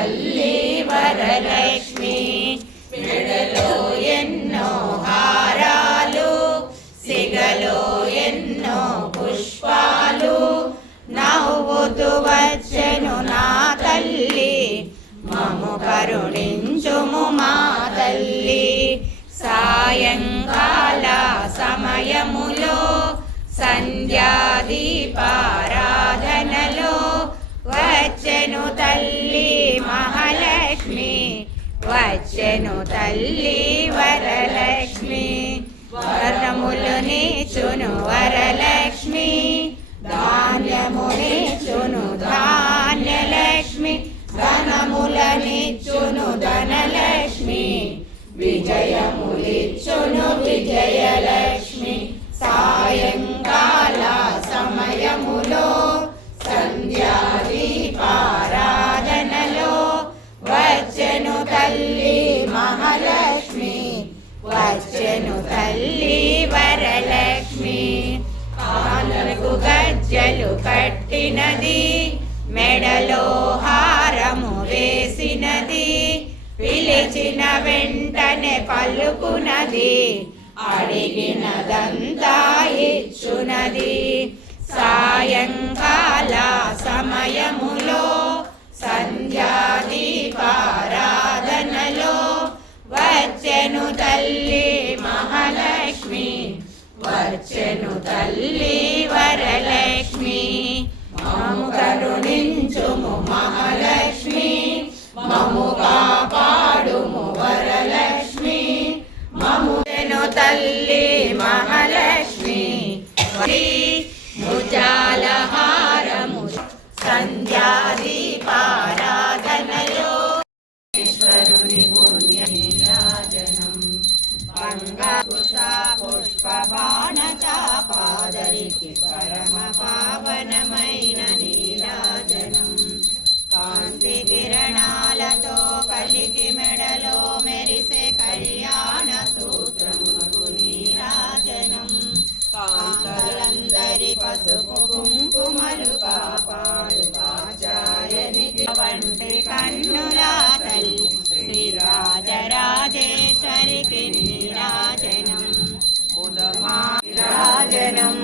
తల్లి వరలక్ష్మి మెడలో ఎన్నో హారాలు సిగలో ఎన్నో పుష్పాలు నవ్వుతూ వచ్చెను నా తల్లి మము కరుణించుము మా తల్లి సాయంకాల సమయములో సంధ్యాదీపారాధనలో వచ్చెను తల్లి మహాలక్ష్మి వచ్చెను తల్లి వరలక్ష్మి వరములనిచ్చును వరలక్ష్మి ధాన్యమునిచ్చును ధాన్యలక్ష్మి ధనములనిచ్చును ధనలక్ష్మి విజయములిచ్చును విజయలక్ష్మి సాయంకాల సమయములో సంధ్యాదీపారాధనలో వచ్చెను తల్లి మహాలక్ష్మి వచ్చెను తల్లి వరలక్ష్మి కాళ్ళకు గజ్జలు కట్టినది మెడలో హారము వేసినది పిలిచిన వెంటనే పలుకునది అడిగినదంతా ఇచ్చునది సాయంకాల సమయములో సంధ్యాదీపారాధనలో వచ్చెను తల్లి మహాలక్ష్మి వచ్చెను తల్లి వరలక్ష్మి మము కరుణించుము మహాలక్ష్మి మము కాపాడుము వరలక్ష్మి మమును తల్లి మహాలక్ష్మి ముజాలహారము సంధ్యాదీపారాధనలో ఈశ్వరుని పుణ్యనీరాజనం బంగారుసా పుష్పబాణ చాపాదరికి పరమ పావనమైన నీరాజనం కాంతి కిరణాలతో కలిగి మెడలో మెరిసే కళ్యాణ సూత్రముకు నీరాజనం కాంతలందరి పసుపు కుంకుమలు కాపాడు కాచాయనికి వంటి కన్నులా తల్లి శ్రీరాజరాజేశ్వరికి నీరాజనం ముదమా రాజనం